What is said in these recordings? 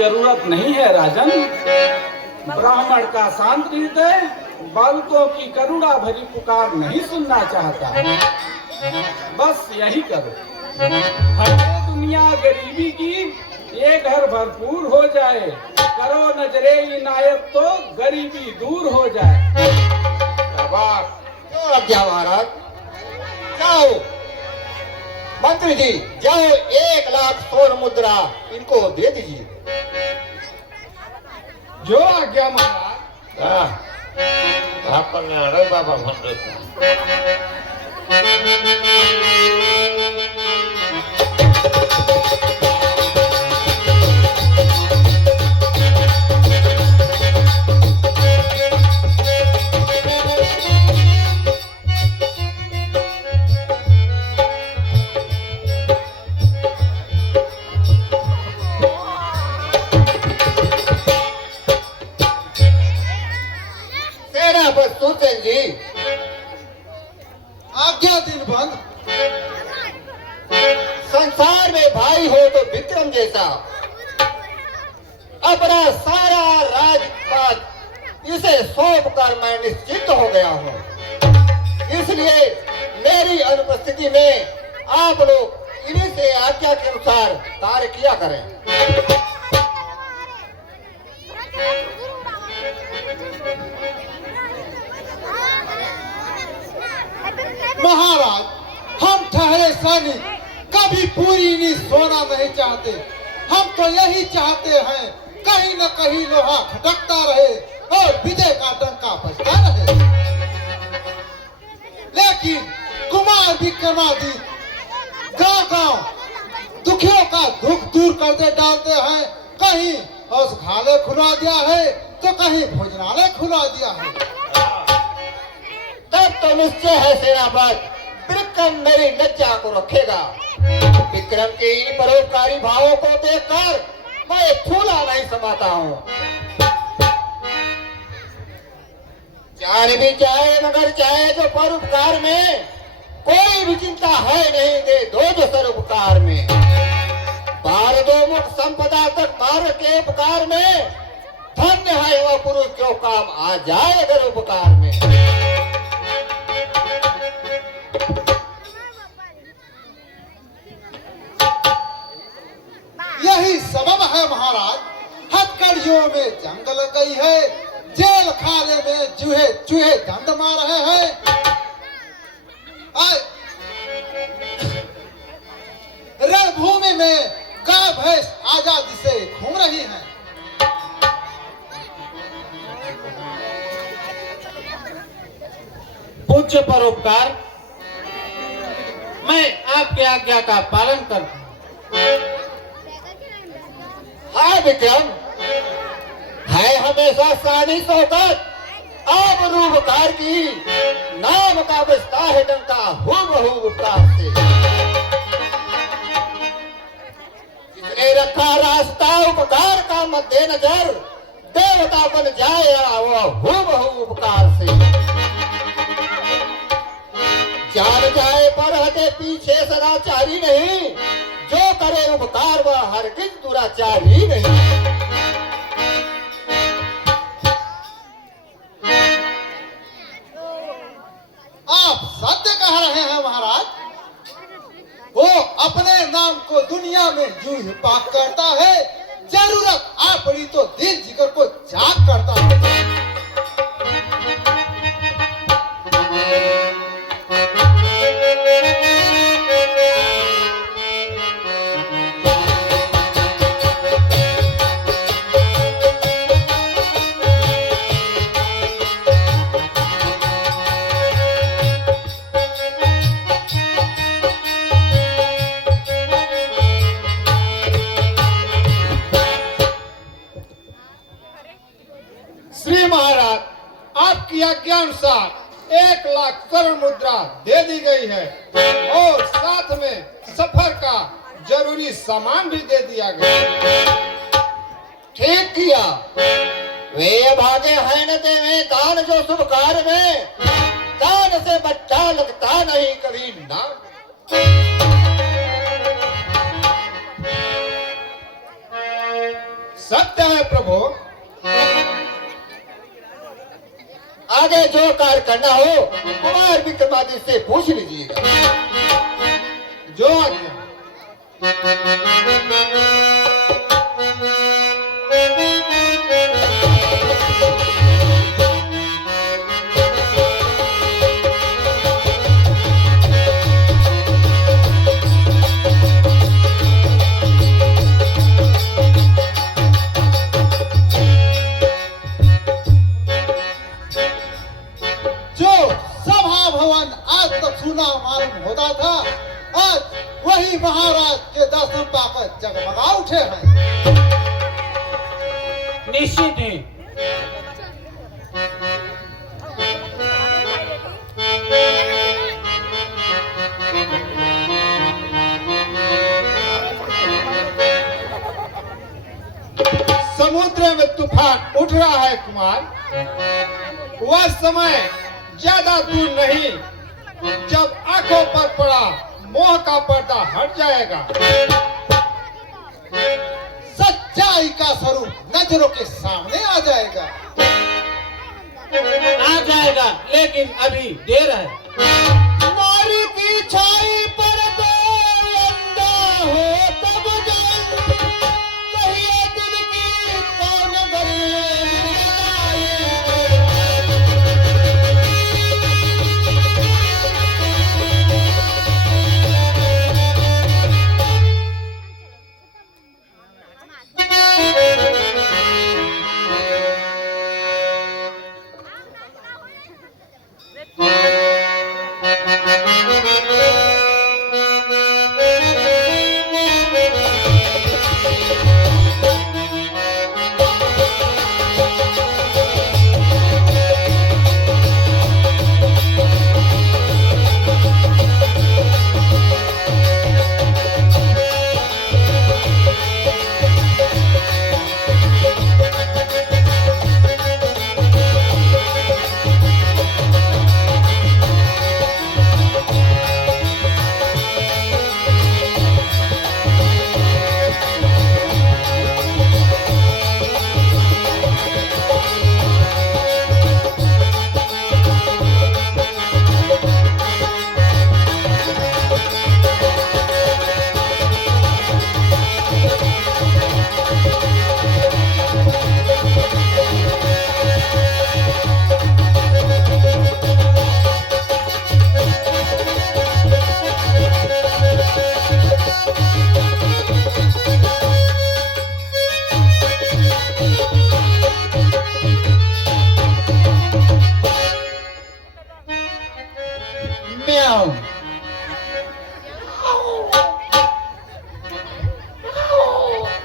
जरूरत नहीं है राजन। ब्राह्मण का शांत हृदय बालकों की करुणा भरी पुकार नहीं सुनना चाहता। बस यही करो, हटे दुनिया गरीबी की, ये घर भरपूर हो जाए। करो नजरे इनायत तो गरीबी दूर हो जाए। आज्ञा महाराज। जाओ मंत्री जी, जाओ 1,00,000 स्वर्ण मुद्रा इनको दे दीजिए। जो आज्ञा महाराज। આપણને અરે બાબા ભંડે जी आज्ञा दिन बंद। संसार में भाई हो तो विक्रम जैसा अपना सारा राजपाट इसे सौंप कर मैं निश्चित हो गया हूँ। इसलिए मेरी अनुपस्थिति में आप लोग इन्हीं से आज्ञा के अनुसार कार्य किया करें। महाराज, हम ठहरे सैनिक कभी पूरी नींद सोना नहीं चाहते। हम तो यही चाहते हैं कहीं न कहीं लोहा खटकता रहे और विजय का डंका बजता रहे। लेकिन कुमार विक्रमादित्य गांव-गांव दुखियों का दुख दूर करते डालते हैं। कहीं औषधालय खुला दिया है तो कहीं भोजनालय खुला दिया है। तब तो निश्चय है सेनापति, विक्रम मेरी लज्जा को रखेगा। विक्रम के इन परोपकारी भावों को देखकर मैं फूला नहीं समाता हूँ। जान भी चाहे मगर चाहे जो परोपकार में कोई भी चिंता है नहीं, दे दो जो सरोपकार में। बार दो मुख संपदा तक मार के उपकार में, धन्य है वह पुरुष जो काम आ जाए अगर उपकार में। यही सबब है महाराज, हथकड़ियों में जंग लग गई है, जेल खाने में चूहे चूहे दंड मार रहे हैं। रणभूमि में गाय भैंस आजादी से घूम रही हैं। पूज्य परोपकार, मैं आपकी आज्ञा का पालन करता हूँ। हाँ विक्रम, है हमेशा सानी सोकत आप रूपकार की, नाम का बसता है डंका हूबहू उपकार से। जिसने रखा रास्ता उपकार का मद्देनजर, देवता बन जाए वह हूबहू उपकार से। जान जाए पर हटे पीछे सदाचारी नहीं, जो करे उपकार वह हरगिज दुराचारी नहीं। आप सत्य कह रहे हैं महाराज। वो अपने नाम को दुनिया में यूं ही पाक करता है, जरूरत आ पड़ी तो दिल जिगर को जाग करता है। श्री महाराज, आपकी आज्ञा अनुसार 1,00,000 स्वर्ण मुद्रा दे दी गई है और साथ में सफर का जरूरी सामान भी दे दिया गया। ठीक किया, वे भागे हैं न देवे दान जो शुभ कार्य में, दान से बच्चा लगता नहीं कभी ना। सत्य है प्रभु। आगे जो कार्य करना हो कुमार विक्रमादित्य से पूछ लीजिएगा। जो आज्ञा। जो सभा भवन आज तक सुना मालूम होता था, आज वही महाराज के दर्शन पाकर जगमगा उठे हैं। निश्चित ही समुद्र में तूफान उठ रहा है कुमार। वह समय ज्यादा दूर नहीं जब आंखों पर पड़ा मोह का पर्दा हट जाएगा। सच्चाई का स्वरूप नजरों के सामने आ जाएगा। आ जाएगा, लेकिन अभी देर है। नारी की छाई पर तो अंधा हो तब जान, कहिए दिल की कौन गरीब।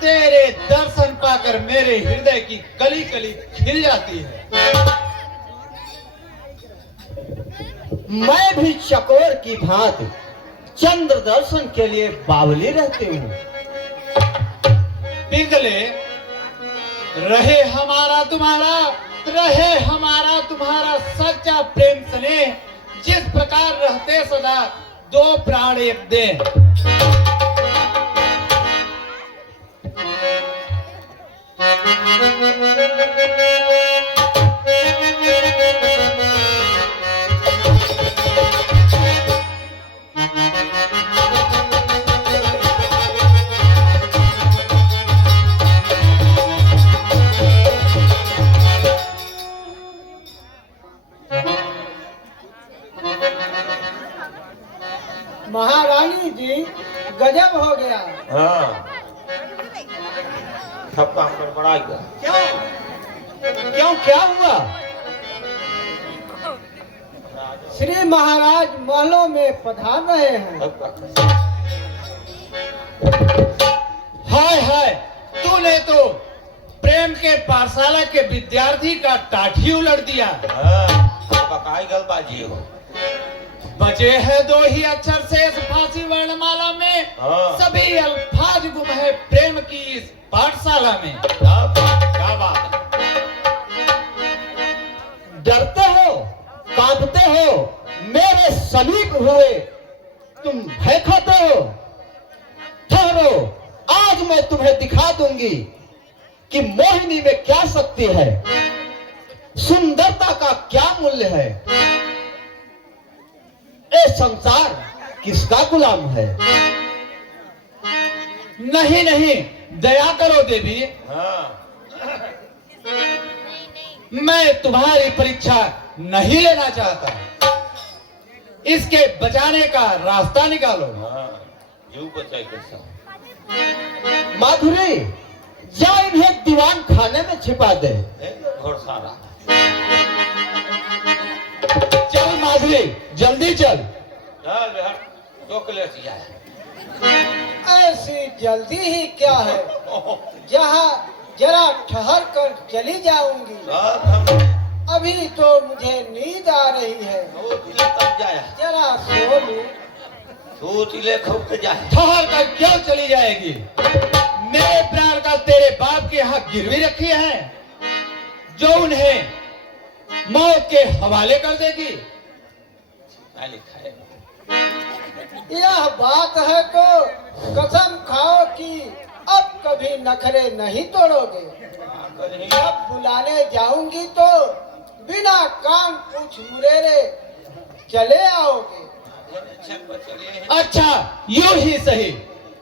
तेरे दर्शन पाकर मेरे हृदय की कली कली खिल जाती है। मैं भी चकोर की भांति चंद्र दर्शन के लिए बावली रहती हूँ। पिघले रहे हमारा तुम्हारा, रहे हमारा तुम्हारा सच्चा प्रेम स्नेह, जिस प्रकार रहते सदा दो प्राण एक देह। महारानी जी गजब हो गया। हाँ सब काम गड़बड़ा गया। क्यों क्या हुआ? श्री महाराज महलों में पधार रहे हैं। हाय हाय, तूने तो प्रेम के पाठशाला के विद्यार्थी का टाठी उलट दिया। बकाई गलबाजी हो। बचे हैं दो ही अक्षर शेष फांसी वर्णमाला में, हाँ। सभी अल्फाज गुम है प्रेम की इस पाठशाला में। क्या बात है? डरते हो, कांपते हो, मेरे समीप हुए तुम भय खाते हो। ठहरो, आज मैं तुम्हें दिखा दूंगी कि मोहिनी में क्या शक्ति है, सुंदरता का क्या मूल्य है। ये संसार किसका गुलाम है। नहीं नहीं, दया करो देवी, हाँ मैं तुम्हारी परीक्षा नहीं लेना चाहता। इसके बचाने का रास्ता निकालो। हाँ जीव बचाई कैसा। माधुरी, जा इन्हें दीवान खाने में छिपा दे। घोड़ सारा चल माधुरी, जल्दी चल। चल बेहर चॉकलेट या ऐसी जल्दी ही क्या है, जहाँ जरा ठहर कर चली जाऊंगी। अभी तो मुझे नींद आ रही है, तब जाया जरा सो लूं। तू तिले खूब के जाए। ठहर कर क्यों चली जाएगी। मेरे प्राण का तेरे बाप के यहाँ गिरवी रखी है, जो उन्हें मौत के हवाले कर देगी। क्या लिखा है? यह बात है तो कसम खाओ कि अब कभी नखरे नहीं तोड़ोगे। जब बुलाने जाऊंगी तो बिना काम पूछ मुरेरे चले आओगे। अच्छा, यूं ही सही,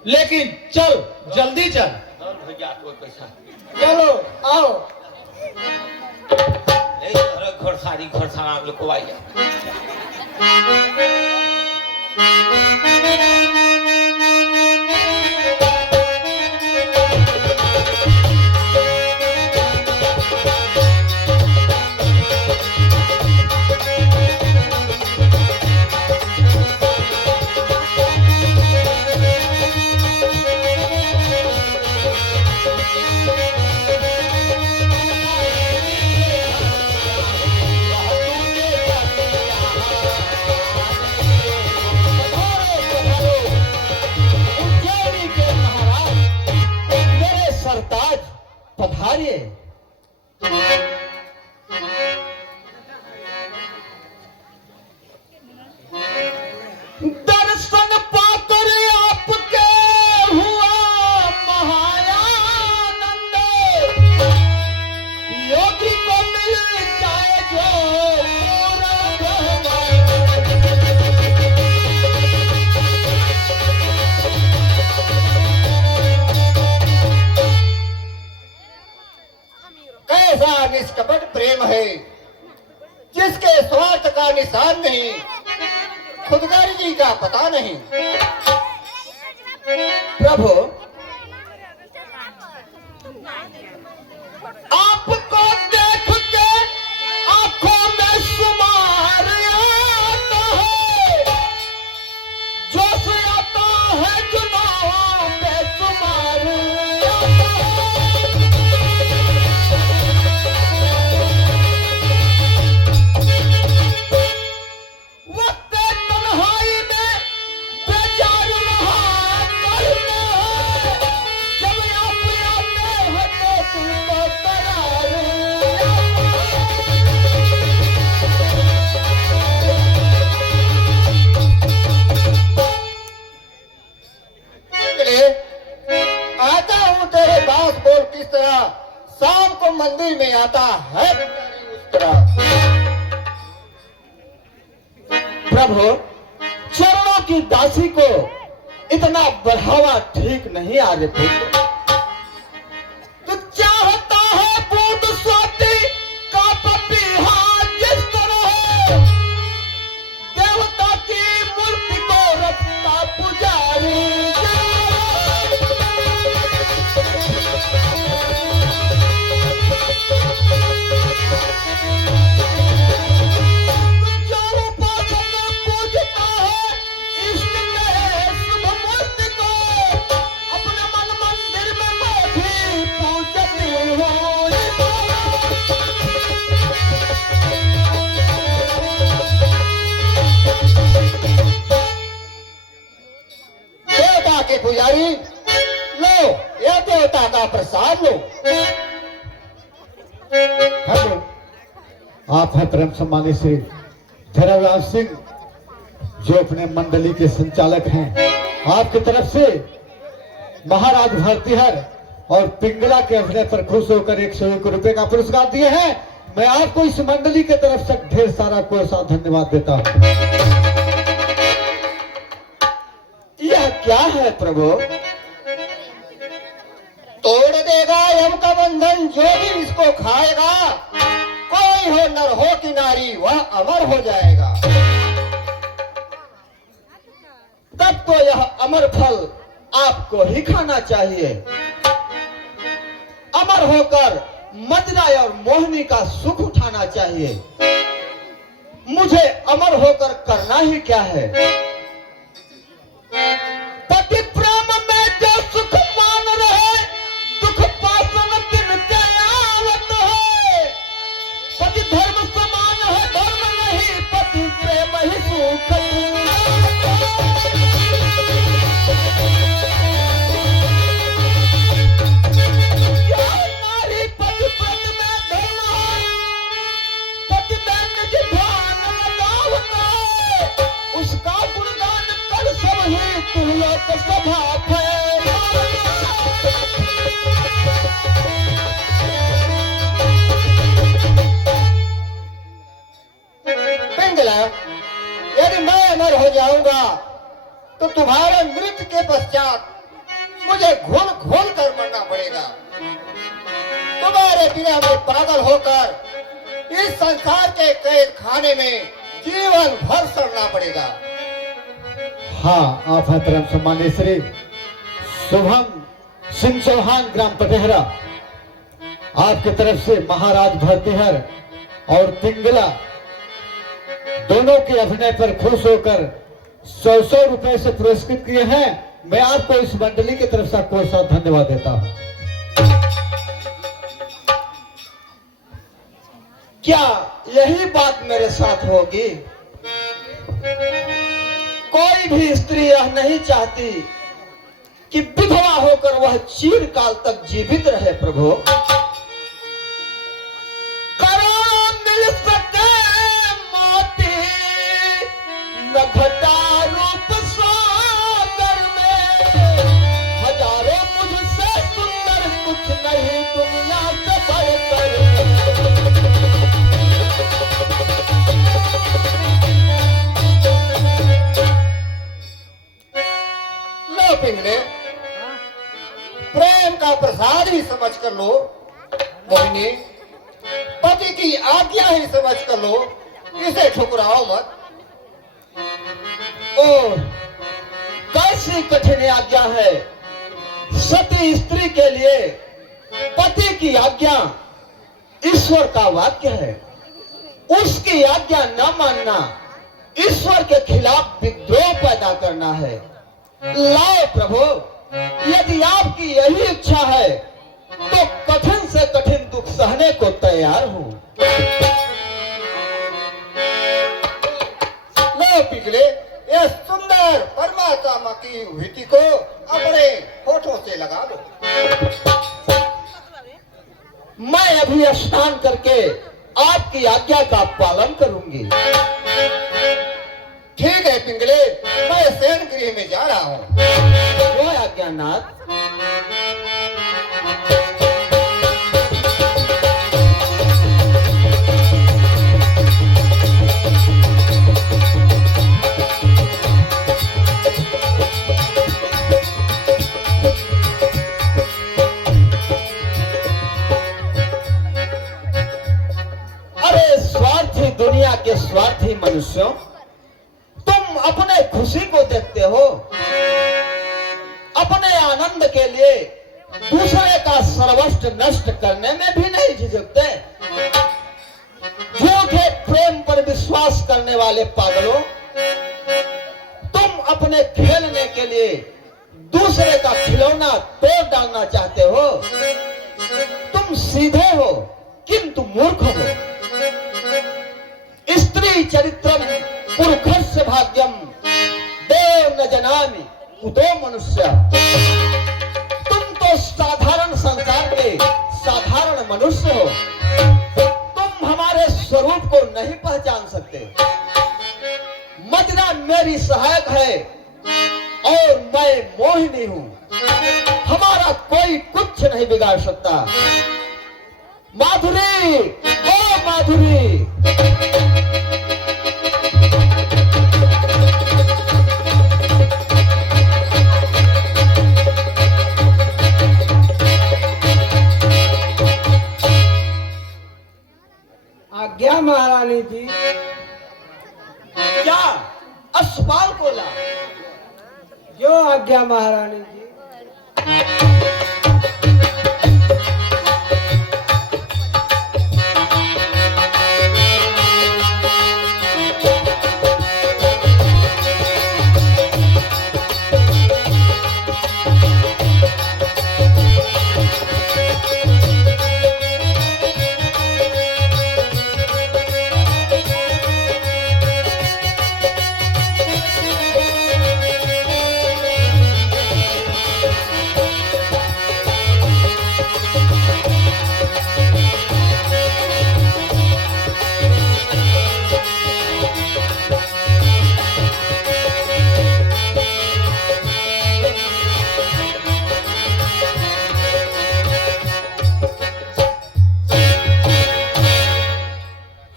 लेकिन चल, जल्दी चल। चलो आओ। घोड़सारी घोड़सारा हम लोग को आई पधारिए। दर्शन पाकर आपके हुआ महायानंद, योगी को मिल जाए जो कैसा निष्कपट प्रेम है, जिसके स्वार्थ का निशान नहीं, खुदगर्जी का पता नहीं। प्रभु, आपको देख के आंखों में शुमार आता है, जोश आता है जुनून बेशुमार आता है। वक्त तन्हाई में बेजार रहा करना है, जब आप आते हैं तो तुमको करार आता हूँ तेरे बात बोल किस तरह, शाम को मंदिर में आता है उस तरह। प्रभु, चरणों की दासी को इतना बढ़ावा ठीक नहीं आगे पुत्र। तो चाहता है बूंद स्वाति का पपीहा जिस तरह, देवता की मूर्ति को रखता पुजारी। देवता के पुजारी, लो यह देवता का प्रसाद लो। हेलो, आप हैं परम सम्मानित श्री धैर्यलाल सिंह, जो अपने मंडली के संचालक हैं। आपकी तरफ से महाराज भारतीहर और पिंगला के अभिनय पर खुश होकर 101 रुपए का पुरस्कार दिए हैं। मैं आपको इस मंडली की तरफ से ढेर सारा कोई सा धन्यवाद देता हूं। यह क्या है प्रभु? तोड़ देगा यम का बंधन जो भी इसको खाएगा, कोई हो नर हो कि नारी, वह अमर हो जाएगा। तब तो यह अमर फल आपको ही खाना चाहिए। अमर होकर मदिरा और मोहिनी का सुख उठाना चाहिए। मुझे अमर होकर करना ही क्या है? पति प्रेम में जो सुख मान रहे, दुख पासन दिन त्यावत है। पति धर्म समान है, धर्म नहीं, पति प्रेम ही सुख। पिंगला, यदि मैं अमर हो जाऊंगा तो तुम्हारे मृत्यु के पश्चात मुझे घोल घोल कर मरना पड़ेगा। तुम्हारे बिना में पागल होकर इस संसार के कैद खाने में जीवन भर सड़ना पड़ेगा। हाँ, आप हैं परम सम्मानीय श्री शुभम सिंह चौहान, ग्राम पटेहरा। आपकी तरफ से महाराज भरतिहर और पिंगला दोनों के अभिनय पर खुश होकर 100 रुपए से पुरस्कृत किए हैं। मैं आपको इस मंडली की तरफ से कोई सा धन्यवाद देता हूं। क्या यही बात मेरे साथ होगी? कोई भी स्त्री यह नहीं चाहती कि विधवा होकर वह चिरकाल तक जीवित रहे। प्रभु, करोड़ों मिल सके मोती, न घटा रूप सागर में। हजारों मुझसे सुंदर कुछ नहीं दुनिया से बढ़कर। पिंगले, प्रेम का प्रसाद ही समझ कर लो। मोहिनी, पति की आज्ञा ही समझ कर लो, इसे ठुकराओ मत। ओ, कैसी कठिन आज्ञा है। सती स्त्री के लिए पति की आज्ञा ईश्वर का वाक्य है। उसकी आज्ञा न मानना ईश्वर के खिलाफ विद्रोह पैदा करना है। लाओ प्रभु, यदि आपकी यही इच्छा है तो कठिन से कठिन दुख सहने को तैयार हूं। लो पिघले, ये सुंदर परमात्मा की विधि को अपने होठों से लगा दो। मैं अभी स्नान करके आपकी आज्ञा का पालन करूंगी। ठीक है पिंगले, मैं शयन गृह में जा रहा हूँ। वो आज्ञानाथ। अरे स्वार्थी दुनिया के स्वार्थी मनुष्यों, अपने खुशी को देखते हो, अपने आनंद के लिए दूसरे का सर्वस्व नष्ट करने में भी नहीं झिझकते। झूठे प्रेम पर विश्वास करने वाले पागलों, तुम अपने खेलने के लिए दूसरे का खिलौना तोड़ डालना चाहते हो। तुम सीधे हो किंतु मूर्ख हो। स्त्री चरित्रम पुरुषस्य भाग्यम देव न जनामि कुतो मनुष्य। तुम तो साधारण संसार के साधारण मनुष्य हो। तुम हमारे स्वरूप को नहीं पहचान सकते। मदिरा मेरी सहायक है और मैं मोहिनी हूं। हमारा कोई कुछ नहीं बिगाड़ सकता। माधुरी, ओ माधुरी, आज्ञा महारानी जी। क्या अस्पताल को ला? जो आज्ञा महारानी जी।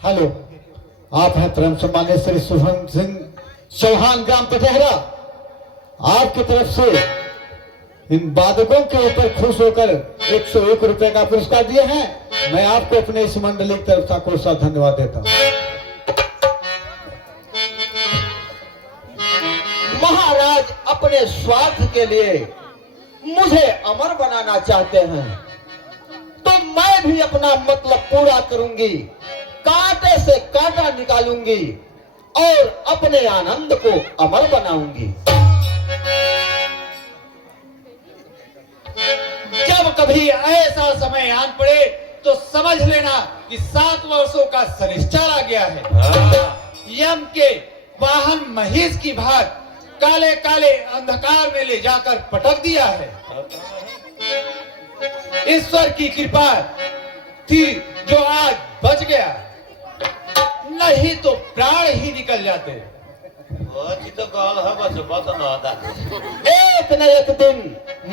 हेलो, आप हैं परम सम्मानित श्री शुभम सिंह चौहान ग्राम पटेहरा। आपकी तरफ से इन वादकों के ऊपर खुश होकर 101 रुपए का पुरस्कार दिए हैं। मैं आपको अपने इस मंडली की तरफ से कोई सा धन्यवाद देता हूं। महाराज अपने स्वार्थ के लिए मुझे अमर बनाना चाहते हैं, तो मैं भी अपना मतलब पूरा करूंगी, कांटे से कांटा निकालूंगी और अपने आनंद को अमर बनाऊंगी। जब कभी ऐसा समय आन पड़े तो समझ लेना कि 7 वर्षों का शनिश्चर आ गया है। यम के वाहन महिष की भात काले काले अंधकार में ले जाकर पटक दिया है। ईश्वर की कृपा थी जो आज बच गया, नहीं तो प्राण ही निकल जाते। तो गाल है बस बात ना आता। एक न एक दिन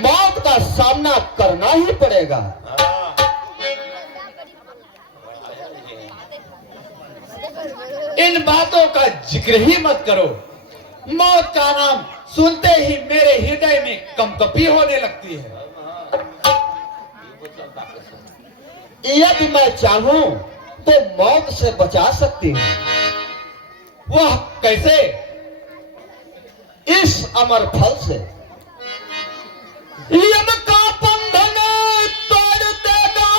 मौत का सामना करना ही पड़ेगा। इन बातों का जिक्र ही मत करो। मौत का नाम सुनते ही मेरे हृदय में कंपकपी होने लगती है। यदि मैं चाहूं तो मौत से बचा सकती हूं। वह कैसे? इस अमर फल से। यम का बंधन तोड़ देगा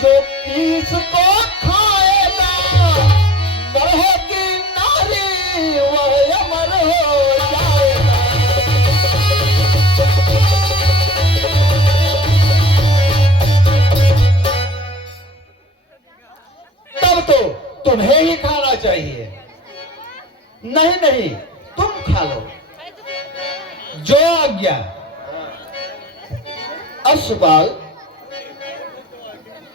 जो इसको खाएगा, बढ़ेगी नारी वह अमर हो जाएगा। तब तो तुम्हें ही खाना चाहिए। नहीं नहीं, तुम खा लो। जो आज्ञा। अस्पताल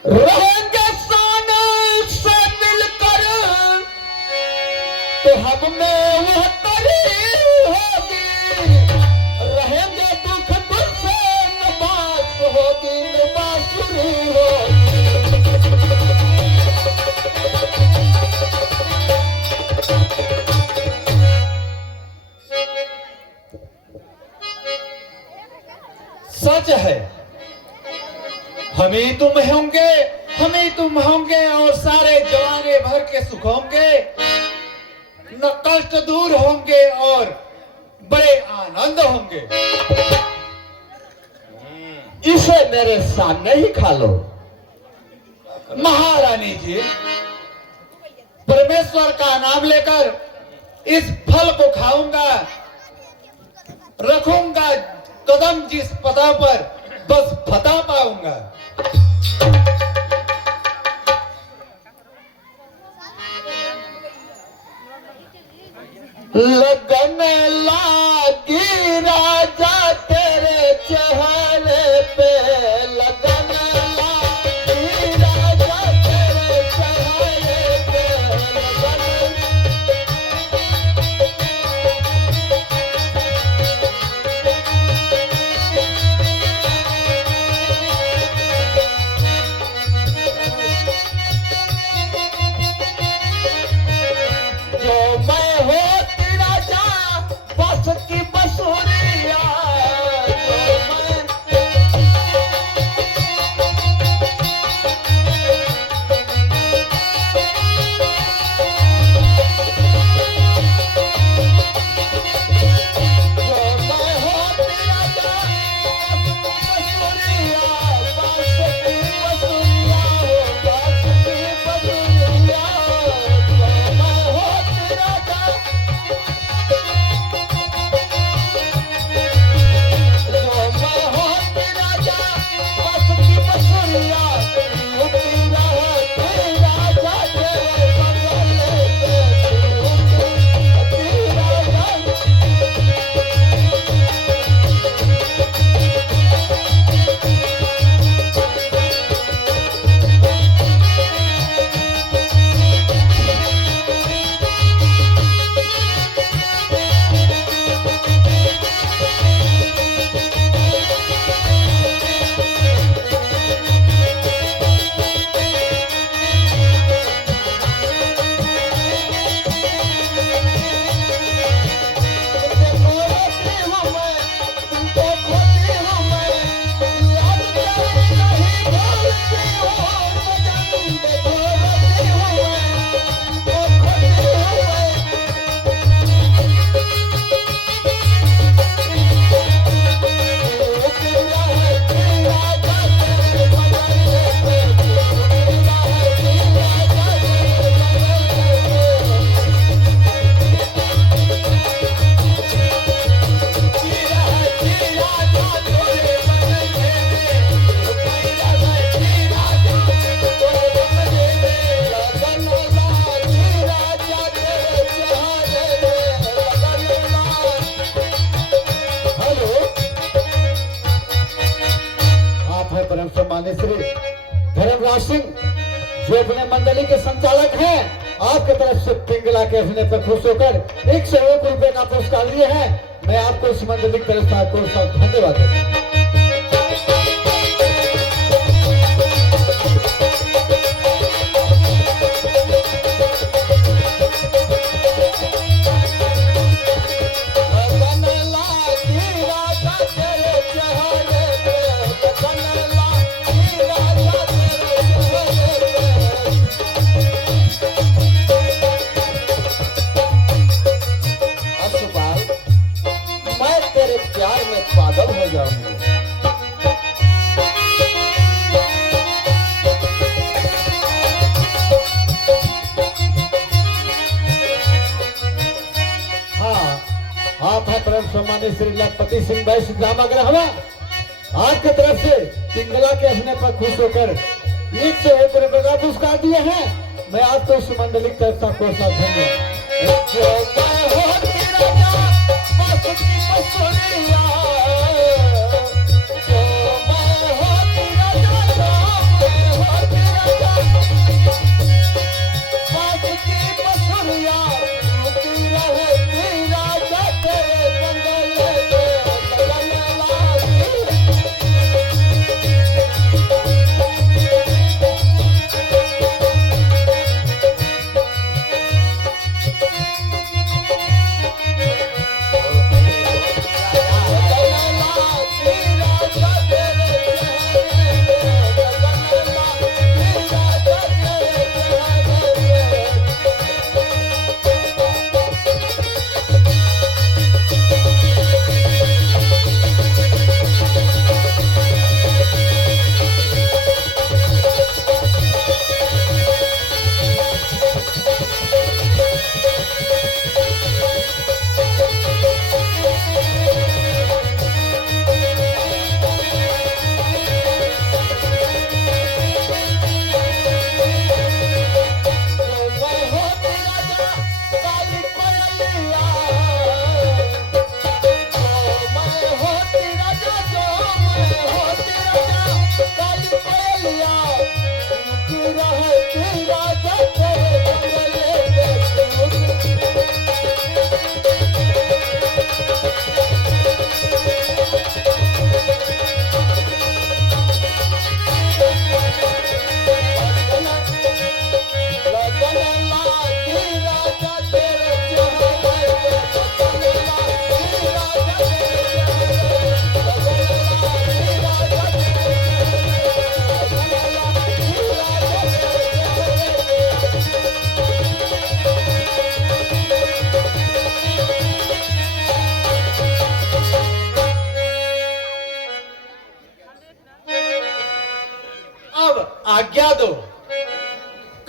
रहेंगे शान से मिलकर, तो हम में वह तरी होगी। रहेंगे दुख से नबास होगी, नबासुरी होगी। सच है, हम ही तुम होंगे, हम ही तुम होंगे और सारे जवाने भर के सुख होंगे, न कष्ट दूर होंगे और बड़े आनंद होंगे। इसे मेरे सामने ही खा लो। महारानी जी, परमेश्वर का नाम लेकर इस फल को खाऊंगा, रखूंगा कदम जिस पता पर, बस बता पाऊंगा। लगन लागी राजा तेरे चेहरे पे, लगन लागी राजा तेरे चेहरे पे, लगन। श्री धर्मराज सिंह जो अपने मंडली के संचालक हैं, आपके तरफ से पिंगला के अभिनय पर खुश होकर 101 रुपए का पुरस्कार लिए हैं। मैं आपको इस मंडली की तरफ से आपको धन्यवाद देता हूं। प्यार में पागल हो जाऊंगी। हाँ, आप हैं परम सम्मानित श्री लखपति सिंह वैश्य ग्रामाग्रह हवा। आपके तरफ से पिंगला के अभिनय पर खुश होकर 101 रुपए का पुरस्कार दिए हैं। मैं आपको इस मंडली की तरफ से आपको साथ आज्ञा दो,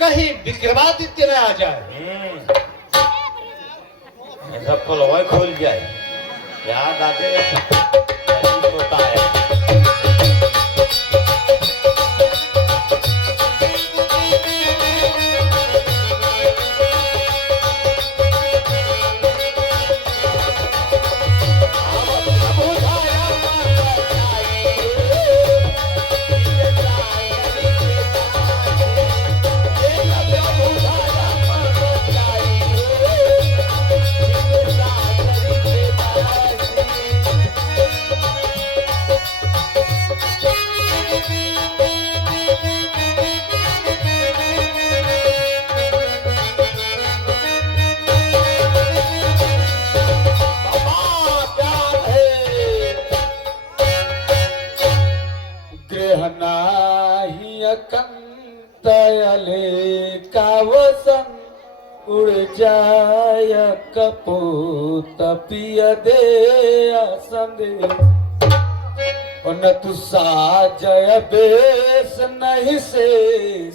कहीं विक्रमादित्य न आ जाए। ऐसा पलवा खोल जाए, याद आते होता है। कंतयले कावसन उड़ जाय कपूत पिय दे संदेश न तु साजय बेस नहीं से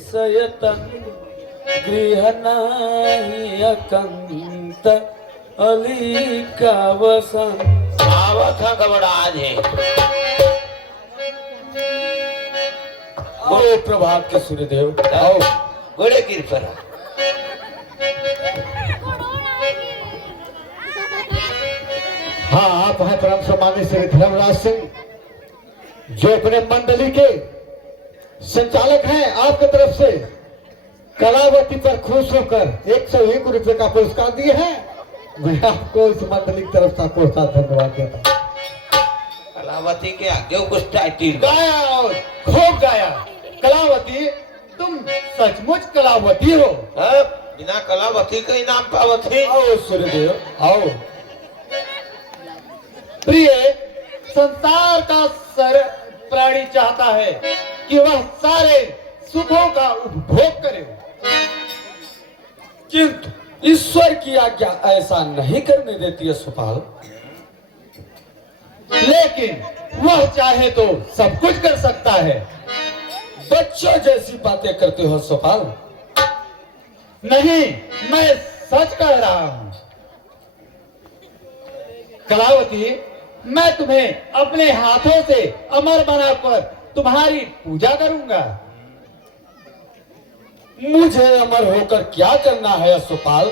सयतन गृह नहीं अकंत अली कावसन आवत है घबराहट है। ओ प्रभात के सूर्यदेव आओ घोड़े गिर पड़ा। हाँ, आप हैं परम सम्मानित श्री धर्मराज सिंह जो अपने मंडली के संचालक हैं आपके तरफ से कलावती पर खुश होकर 101 रुपए का पुरस्कार दिए हैं। मैं आपको इस मंडली की तरफ से बहुत सारा धन्यवाद देता हूँ। कलावती के आगे कुछ टाइटिल गाया और खूब गाया। कलावती, तुम सचमुच कलावती हो। हाँ, बिना कलावती का इनाम पावती। आओ सूर्यदेव आओ। प्रिय, संसार का सर प्राणी चाहता है कि वह सारे सुखों का उपभोग करे, किंतु ईश्वर की आज्ञा ऐसा नहीं करने देती है सुपाल। लेकिन वह चाहे तो सब कुछ कर सकता है। बच्चों जैसी बातें करते हो सुपाल। नहीं, मैं सच कह रहा हूं। कलावती, मैं तुम्हें अपने हाथों से अमर बनाकर तुम्हारी पूजा करूंगा। मुझे अमर होकर क्या करना है सुपाल?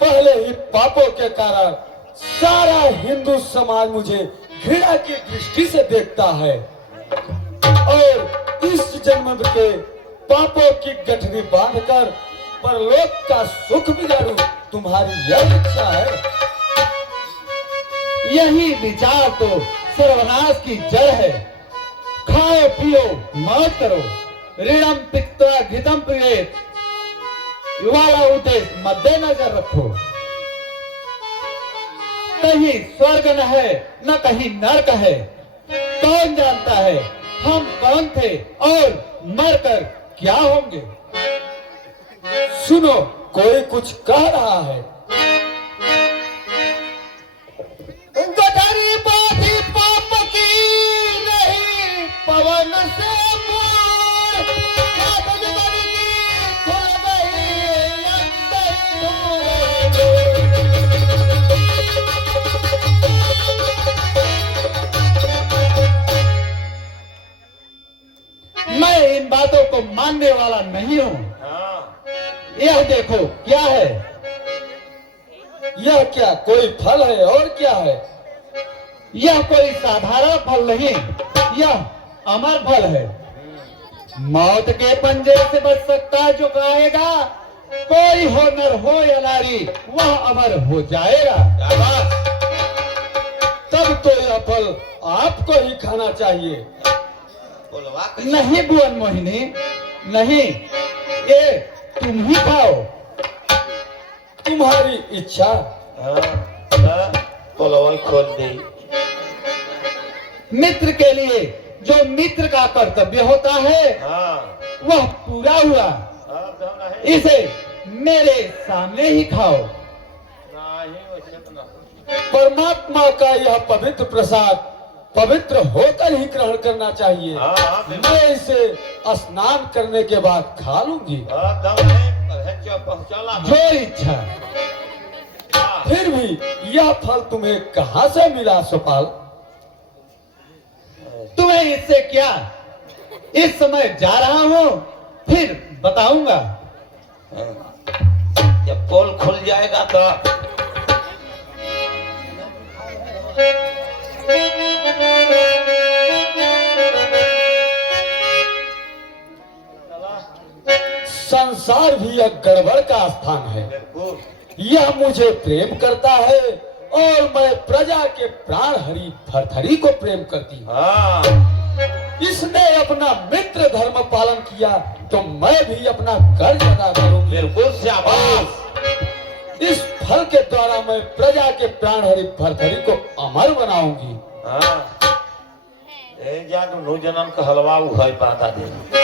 पहले ही पापों के कारण सारा हिंदू समाज मुझे घृणा की दृष्टि से देखता है और इस जन्म के पापों की गठरी बांधकर परलोक का सुख बिगाड़ूं, तुम्हारी यह इच्छा है? यही विचार तो सर्वनाश की जड़ है। खाओ पियो मौज करो, ऋणम पित्वा घृतम पिबेत वाला उद्देश्य मद्देनजर रखो। कहीं स्वर्ग न है न कहीं नरक है। कौन जानता है हम कौन थे और मरकर क्या होंगे। सुनो, कोई कुछ कह रहा है। गठरी बाधी पाप की नहीं पवन से मोर, कागज बरगी खुल गई मैं इन बातों को मानने वाला नहीं हूँ। हाँ, यह देखो क्या है। यह क्या कोई फल है और क्या है? यह कोई साधारण फल नहीं, यह अमर फल है। मौत के पंजे से बच सकता जो खाएगा, कोई हो नर हो या नारी, वह अमर हो जाएगा। शाबाश। तब तो यह फल आपको ही खाना चाहिए। बोलवा कैसे? नहीं भुवन मोहिनी, नहीं, ये तुम ही खाओ। तुम्हारी इच्छा। हाँ, हाँ, बोलवा खोल दे। मित्र के लिए जो मित्र का कर्तव्य होता है हाँ, वह पूरा हुआ। अब तो नहीं। इसे मेरे सामने ही खाओ। नहीं, वैसे तो नहीं। परमात्मा का यह पवित्र प्रसाद पवित्र होकर ही ग्रहण करना चाहिए। हाँ, हाँ, बिल्कुल। मैं इसे स्नान करने के बाद खा लूंगी। अब तो नहीं, पहुंचा पहुंचाला। जो इच्छा। हाँ, फिर भी यह फल तुम्हें कहाँ से मिला सुपाल? तुम्हें इससे क्या, इस समय जा रहा हूं, फिर बताऊंगा। जब पोल खुल जाएगा तो संसार भी एक गड़बड़ का स्थान है। बिल्कुल। यह मुझे प्रेम करता है और मैं प्रजा के प्राण हरि भरथरी को प्रेम करती हूँ। हाँ, इसने अपना मित्र धर्म पालन किया तो मैं भी अपना कर्ज अदा करूंगी। बिल्कुल शाबाश। इस फल के द्वारा मैं प्रजा के प्राण हरि भरथरी को अमर बनाऊंगी। हाँ, ए जान नो जनन का हलवा उ है पाता दे।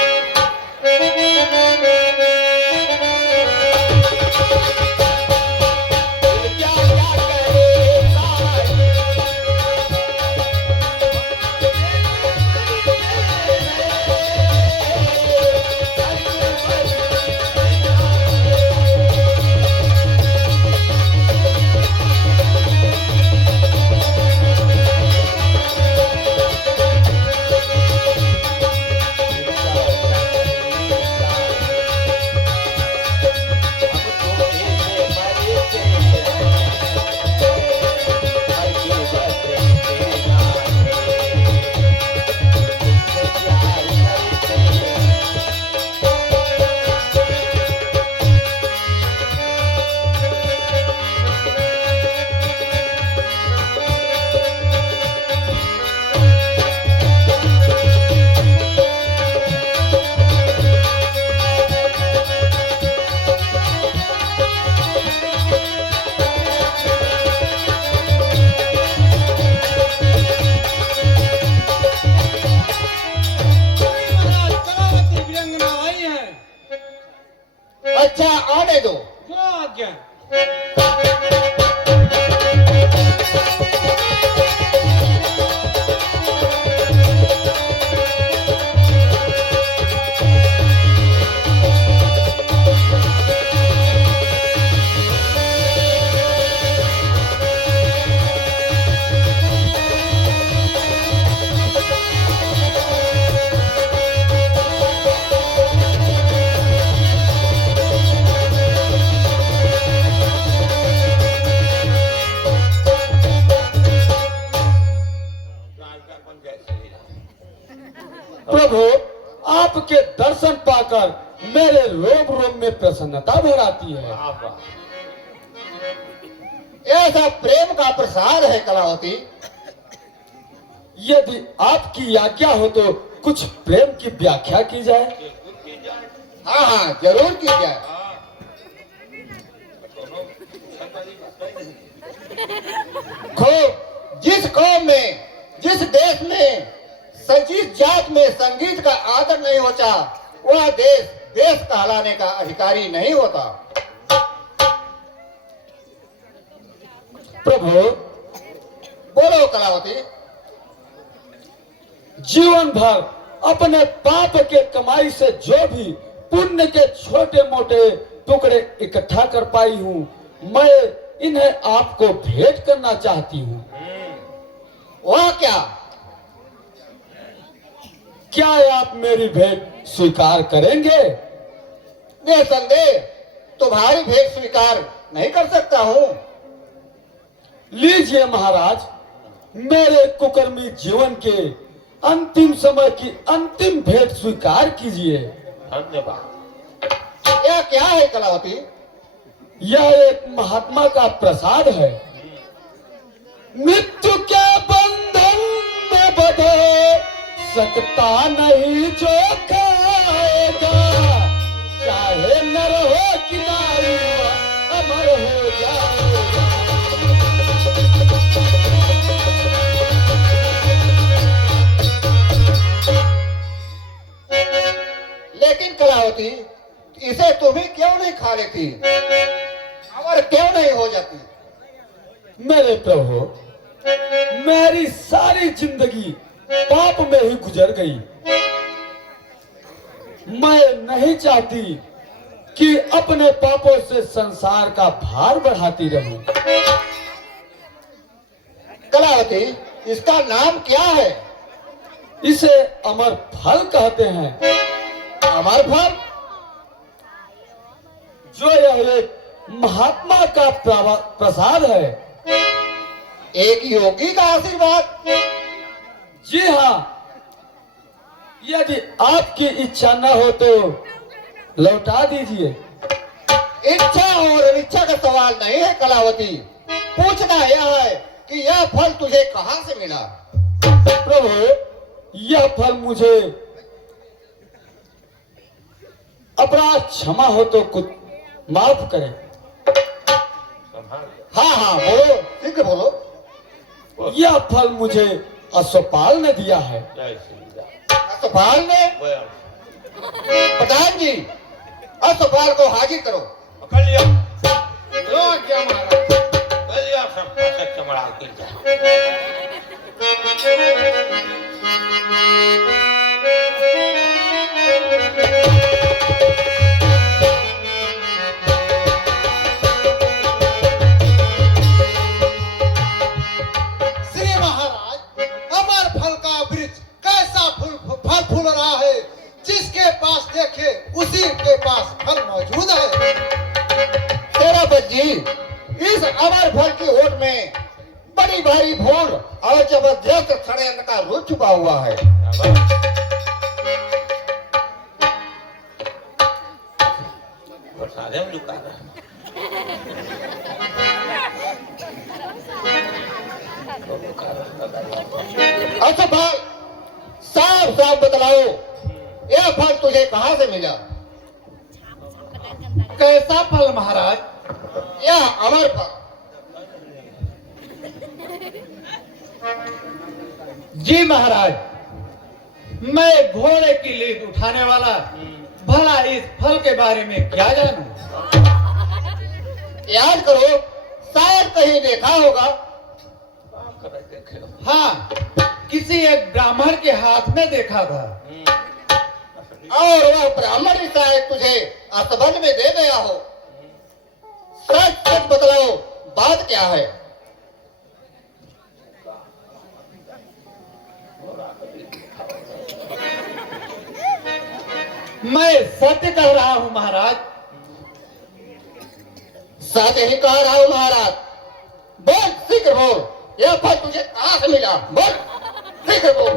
अच्छा आने दो। जो आज्ञा। प्रभु, आपके दर्शन पाकर मेरे रोम रोम में प्रसन्नता भर आती है। ऐसा प्रेम का प्रसाद है कलावती। यदि आपकी आज्ञा हो तो कुछ प्रेम की व्याख्या की जाए। हाँ हाँ, जरूर की जाए। जिस कौम में, जिस देश में, जिस जात में संगीत का आदर नहीं होता, वह देश देश कहलाने का अधिकारी नहीं होता। प्रभु, बोलो कलावती। जीवन भर अपने पाप के कमाई से जो भी पुण्य के छोटे मोटे टुकड़े इकट्ठा कर पाई हूँ, मैं इन्हें आपको भेंट करना चाहती हूँ। वह क्या? क्या आप मेरी भेंट स्वीकार करेंगे? निसंदेह तुम्हारी भेंट स्वीकार नहीं कर सकता हूँ। लीजिए महाराज, मेरे कुकर्मी जीवन के अंतिम समय की अंतिम भेंट स्वीकार कीजिए। धन्यवाद। यह क्या है कलावती? यह एक महात्मा का प्रसाद है। मृत्यु के बंधन में बंधे सकता नहीं जो खाएगा, चाहे नर हो कि नारी अमर हो जाएगा। लेकिन कलावती, इसे तुम्ही क्यों नहीं खा लेती और क्यों नहीं हो जाती? मेरे प्रभु, मेरी सारी जिंदगी पाप में ही गुजर गई। मैं नहीं चाहती कि अपने पापों से संसार का भार बढ़ाती रहूं। कलावती, इसका नाम क्या है? इसे अमर फल कहते हैं। अमर फल? जो यह एक महात्मा का प्रसाद है। एक योगी का आशीर्वाद? जी हाँ, यदि आपकी इच्छा न हो तो लौटा दीजिए। इच्छा और अनिच्छा का सवाल नहीं है कलावती। पूछना यह है कि यह फल तुझे कहां से मिला? प्रभु, यह फल मुझे अपराध क्षमा हो तो कुछ माफ करें। हाँ हाँ, बोलो, शीघ्र बोलो। यह फल मुझे अश्वपाल ने दिया है। जय श्री राम। अस्पताल में? प्रधान जी, अस्पताल को हाजिर करो। पकड़ लिया। जो आज्ञा महाराज। पकड़ लिया सब ऐसे चमड़ा के जा। श्री महाराज, अमर फल का वृक्ष कैसा फल फूल रहा है, जिसके पास देखे उसी के पास फल मौजूद है। सेनापति जी, इस अमर फल की ओट में बड़ी भारी भूल और जबरदस्त षड्यंत्र का रूप छुपा हुआ है। प्रसाद में लुका रहा है। अच्छा भाई, साफ साफ बतलाओ, यह फल तुझे कहां से मिला? कैसा फल महाराज? यह अमर फल। जी महाराज, मैं घोड़े की लीद उठाने वाला भला इस फल के बारे में क्या जानूं? याद करो, शायद कहीं देखा होगा। हाँ, किसी एक ब्राह्मण के हाथ में देखा था। और वह ब्राह्मण ही शायद तुझे असबंध में दे गया हो। सच सच बतलाओ, बात क्या है? मैं सत्य कह रहा हूँ महाराज। सच ही कह रहा हूँ महाराज। बोल, शीघ्र बोल, यह फल तुझे कहाँ से मिला? बोल, शीघ्र बोल।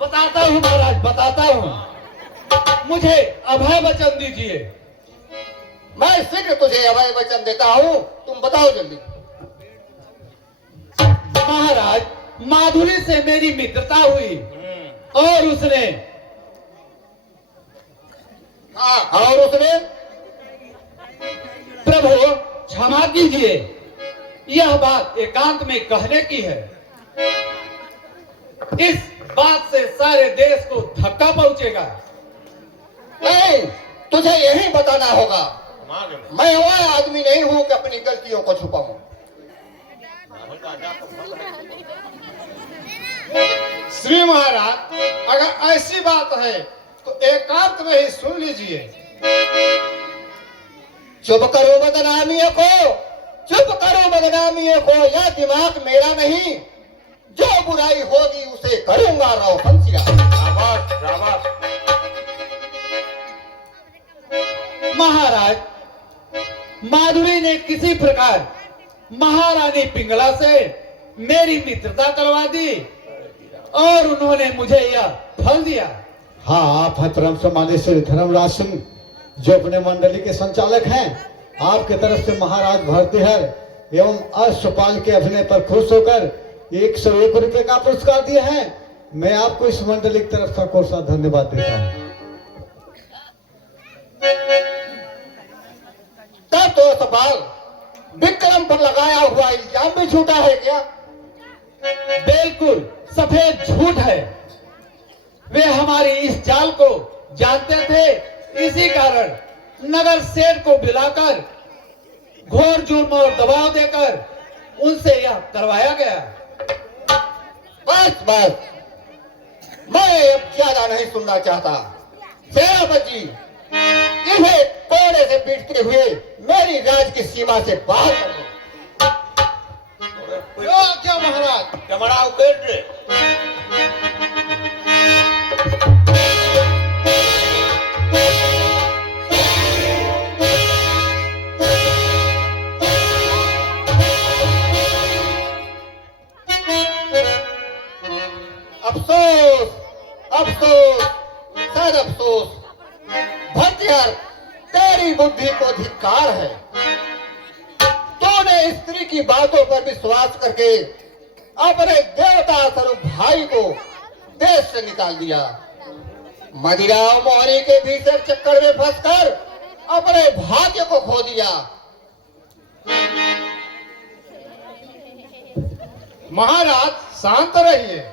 बताता हूँ महाराज, बताता हूँ। मुझे अभय वचन दीजिए। मैं शीघ्र तुझे अभय वचन देता हूँ, तुम बताओ जल्दी। महाराज, माधुरी से मेरी मित्रता हुई और उसने हाँ, और उसने? प्रभु क्षमा कीजिए, यह बात एकांत में कहने की है। इस बात से सारे देश को धक्का पहुंचेगा। नहीं, तुझे यही बताना होगा। मैं वह आदमी नहीं हूं कि अपनी गलतियों को छुपाऊं। श्री महाराज, अगर ऐसी बात है तो एकांत में ही सुन लीजिए। चुप करो बदनामियों को, चुप करो बदनामियों को। यह दिमाग मेरा नहीं, जो बुराई होगी उसे करूंगा रोशन सिंह। महाराज, माधुरी ने किसी प्रकार महारानी पिंगला से मेरी मित्रता करवा दी और उन्होंने मुझे यह फल दिया। हाँ, आप हैं परम सम्मानित श्री धर्मराज सिंह, जो अपने मंडली के संचालक हैं। आपके तरफ से महाराज भरतेहर एवं अश्वपाल के अभिनय पर खुश होकर 101 रुपए का पुरस्कार दिए हैं। मैं आपको इस मंडली की तरफ से कोसा धन्यवाद देता हूँ। तब तो सवाल, विक्रम पर लगाया हुआ इल्जाम भी झूठा है क्या? बिल्कुल सफेद झूठ है। वे हमारी इस चाल को जानते थे, इसी कारण नगर सेठ को बुलाकर घोर जुर्म और दबाव देकर उनसे यह करवाया गया। बस बस, मैं अब ज्यादा नहीं सुनना चाहता। सेनापति, इन्हें कोड़े से पीटते हुए मेरी राज की सीमा से बाहर कर दो। क्या महाराज? कमरा उकेट रे। अफसोस, अफसोस, सद अफसोस। भरतेहर, तेरी बुद्धि को धिक्कार है। तूने स्त्री की बातों पर विश्वास करके अपने देवता स्वरूप भाई को देश से निकाल दिया। मदिरा और मोहरी के भीतर चक्कर में फंसकर अपने भाग्य को खो दिया। महाराज शांत रहिए।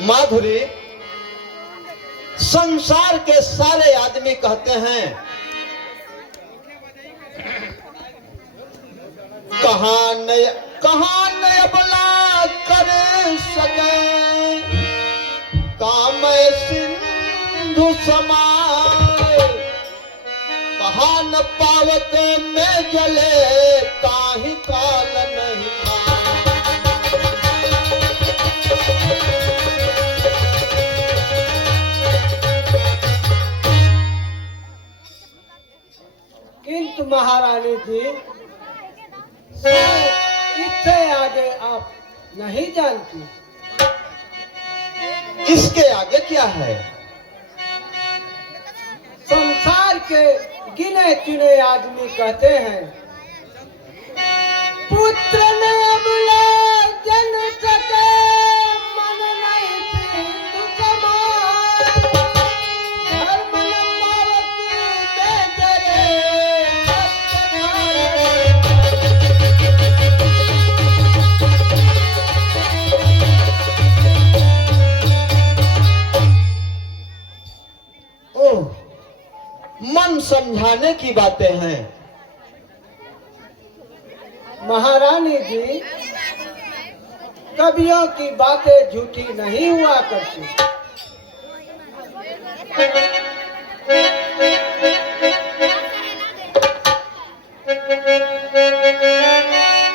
माधुरी, संसार के सारे आदमी कहते हैं कहां नय बला कर सके, काम सिंधु समाए, कहा न पावत में जले, ताहि काल नहीं किंतु महारानी जी, इससे आगे आप नहीं जानती। इसके आगे क्या है? संसार के गिने चुने आदमी कहते हैं पुत्र ने अबला जन सके, मन नहीं सिंधु समाए, धर्म न पावत में जले, ओह, मन समझाने की बातें हैं। महारानी जी, कवियों की बातें झूठी नहीं हुआ करती।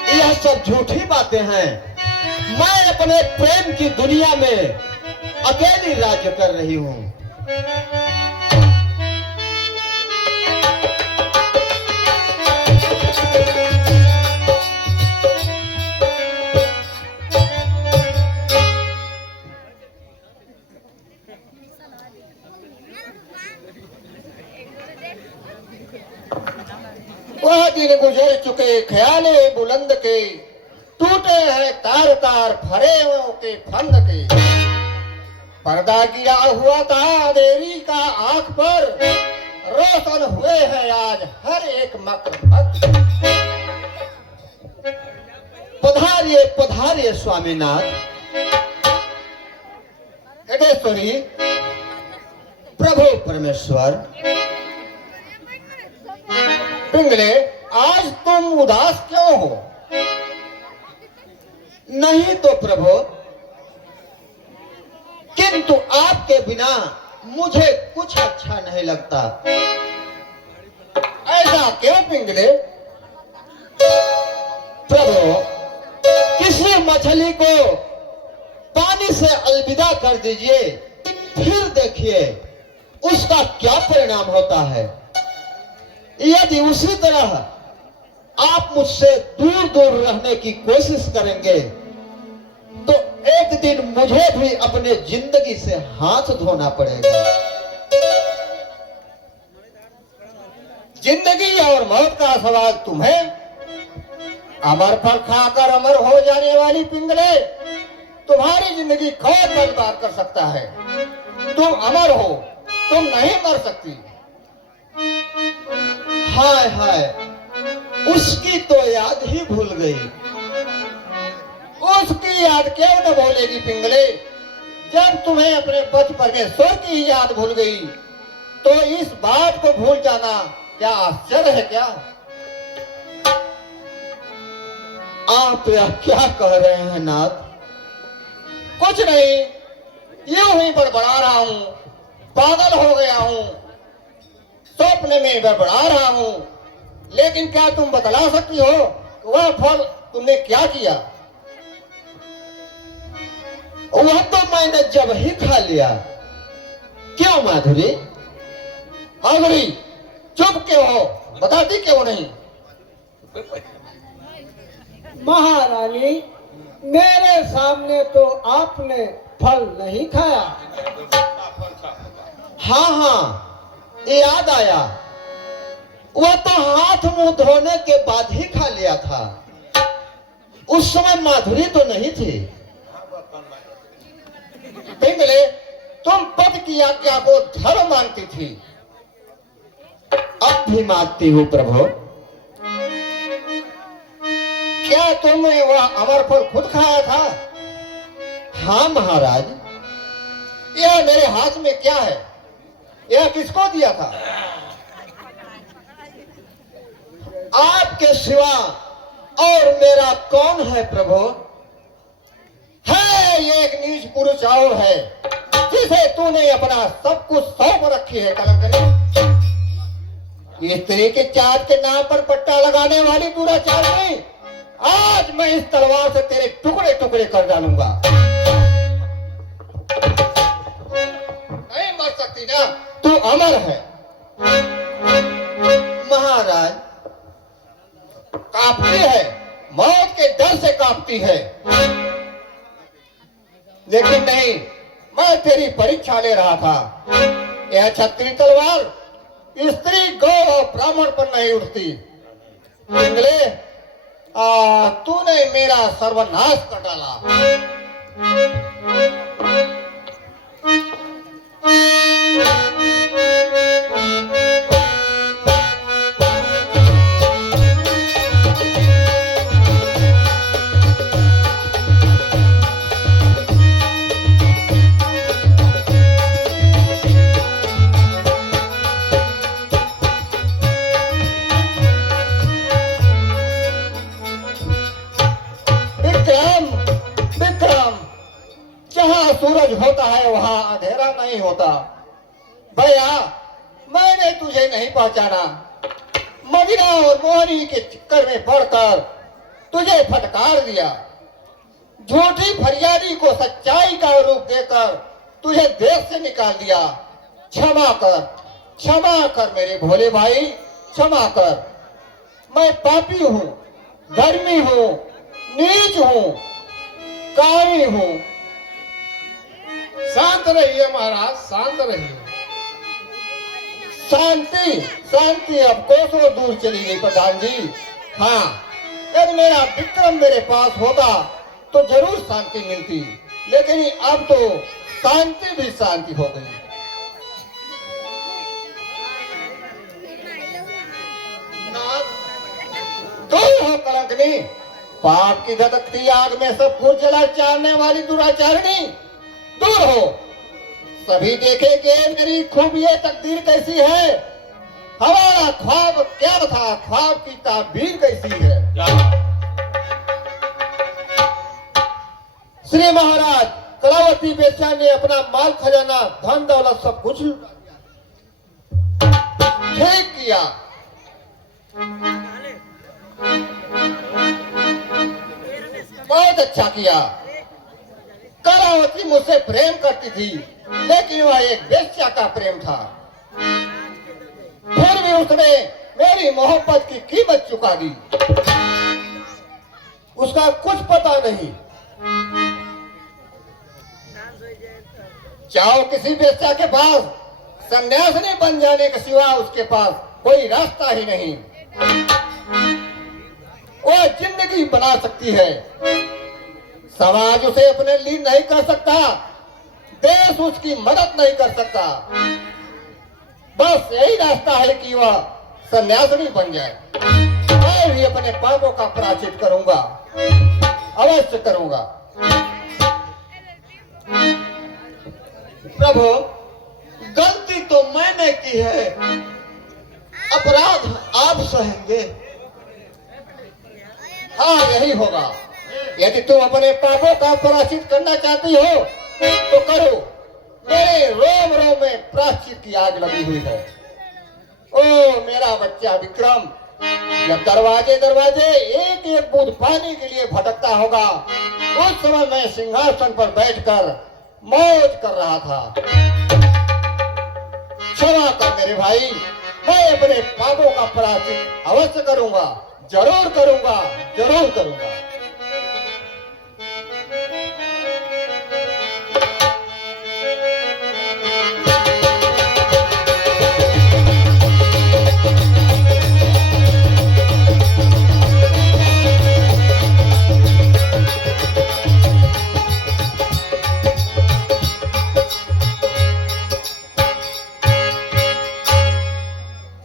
यह सब झूठी बातें हैं। मैं अपने प्रेम की दुनिया में अकेली राज्य कर रही हूँ। वह दिन गुजर चुके ख्याले बुलंद के, टूटे हैं तार तार फरेवों के फंद के, पर्दा गिरा हुआ था देवी का आंख पर, रोशन हुए हैं आज हर एक मकसद। पधारिए पधारिए स्वामीनाथ। एडेश्वरी, प्रभु परमेश्वर, पिंगले, आज तुम उदास क्यों हो? नहीं तो प्रभु, किंतु आपके बिना मुझे कुछ अच्छा नहीं लगता। ऐसा क्यों पिंगले? प्रभु, किसी मछली को पानी से अलविदा कर दीजिए, फिर देखिए उसका क्या परिणाम होता है। यदि उसी तरह आप मुझसे दूर दूर रहने की कोशिश करेंगे तो एक दिन मुझे भी अपने जिंदगी से हाथ धोना पड़ेगा। जिंदगी और मौत का सवाल तुम्हें? अमर फल खाकर अमर हो जाने वाली पिंगले, तुम्हारी जिंदगी कौन बर्बाद कर सकता है? तुम अमर हो, तुम नहीं मर सकती। हाय हाय, उसकी तो याद ही भूल गई। उसकी याद क्यों न भूलेगी पिंगले? जब तुम्हें अपने पति परमेश्वर की याद भूल गई तो इस बात को भूल जाना क्या आश्चर्य है क्या? आप यह क्या कह रहे हैं नाथ? कुछ नहीं, यूं ही बड़बड़ा रहा हूँ, पागल हो गया हूँ, स्वप्न में बड़बड़ा रहा हूँ। लेकिन क्या तुम बतला सकती हो वह फल तुमने क्या किया? वह तो मैंने जब ही खा लिया। क्यों माधुरी? माधुरी, चुप क्यों हो? बताती क्यों नहीं? महारानी, मेरे सामने तो आपने फल नहीं खाया। हाँ हाँ, याद आया, वह तो हाथ मुंह धोने के बाद ही खा लिया था। उस समय माधुरी तो नहीं थी। पिंगले, तुम पद की आज्ञा को धर्म मानती थी। अब भी मानती हूँ प्रभु। क्या तुमने वह अमर फल खुद खाया था? हाँ महाराज, यह मेरे हाथ में क्या है? यह किसको दिया था? आपके सिवा और मेरा कौन है प्रभु? है ये एक नीच पुरुष और है जिसे तूने अपना सब कुछ सौंप रखी है कलंकनी। स्त्री के चाँद के नाम पर पट्टा लगाने वाली दुराचारी, आज मैं इस तलवार से तेरे टुकड़े टुकड़े कर डालूंगा। नहीं मर सकती ना, तू अमर है। महाराज, कांपती है, मौत के डर से कांपती है। लेकिन नहीं, मैं तेरी परीक्षा ले रहा था। यह छत्री तलवार स्त्री, गौ और ब्राह्मण पर नहीं उठती। पिंगले, तूने मेरा सर्वनाश कर डाला। विक्रम, विक्रम, जहाँ सूरज होता है वहाँ अंधेरा नहीं होता। भैया, मैंने तुझे नहीं पहचाना। मदिरा और मोहनी के चक्कर में पड़कर तुझे फटकार दिया। झूठी फरियादी को सच्चाई का रूप देकर तुझे देश से निकाल दिया। क्षमा कर मेरे भोले भाई, क्षमा कर। मैं पापी हूँ, धर्मी हूँ, नीच हूँ, कामी हूँ। शांत रहिए महाराज, शांत रहिए। शांति, शांति अब कोसों दूर चली गई प्रधान जी। हाँ, यदि मेरा विक्रम मेरे पास होता तो जरूर शांति मिलती, लेकिन अब तो शांति भी शांति हो गई। दूर हो कलंकनी, पाप की धधकती आग में सब कुछ जला चारने वाली दुराचारिणी, दूर हो। सभी देखे कि मेरी खूबियत तकदीर कैसी है। हमारा ख्वाब क्या था, ख्वाब की ताबीर कैसी है। श्री महाराज, कलावती बेचा ने अपना माल खजाना, धन दौलत सब कुछ ठीक किया। बहुत अच्छा किया। कलावती मुझसे प्रेम करती थी, लेकिन वह एक वेश्या का प्रेम था। फिर भी उसने मेरी मोहब्बत की कीमत चुका दी। उसका कुछ पता नहीं। जाओ किसी वेश्या के पास, सन्यासिनी बन जाने के सिवा उसके पास कोई रास्ता ही नहीं। वो जिंदगी बना सकती है, समाज उसे अपने लीन नहीं कर सकता, देश उसकी मदद नहीं कर सकता। बस यही रास्ता है कि वह सन्यासिनी बन जाए। मैं भी अपने पापों का प्रायश्चित करूंगा, अवश्य करूंगा। प्रभु, गलती तो मैंने की है, अपराध आप सहेंगे। हाँ, यही होगा। यदि तुम अपने पापों का प्रायश्चित करना चाहती हो तो करो। मेरे रोम रोम में प्रायश्चित की आग लगी हुई है। ओ मेरा बच्चा विक्रम, जब दरवाजे दरवाजे एक एक बूंद पानी के लिए भटकता होगा, उस समय मैं सिंहासन पर बैठकर मौज कर रहा था। क्षमा कर मेरे भाई, मैं अपने पापों का प्रायश्चित अवश्य करूंगा, जरूर करूंगा, जरूर करूंगा।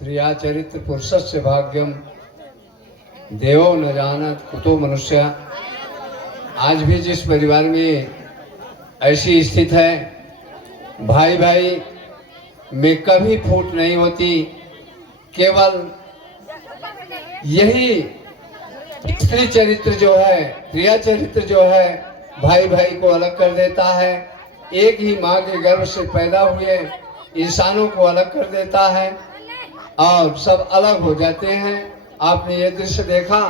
प्रिया चरित्र पुरुषस्य भाग्यम देवो न जानत कुतो मनुष्य। आज भी जिस परिवार में ऐसी स्थिति है भाई भाई में कभी फूट नहीं होती। केवल यही स्त्री चरित्र जो है, प्रिया चरित्र जो है, भाई भाई को अलग कर देता है। एक ही माँ के गर्भ से पैदा हुए इंसानों को अलग कर देता है और सब अलग हो जाते हैं। आपने ये दृश्य देखा।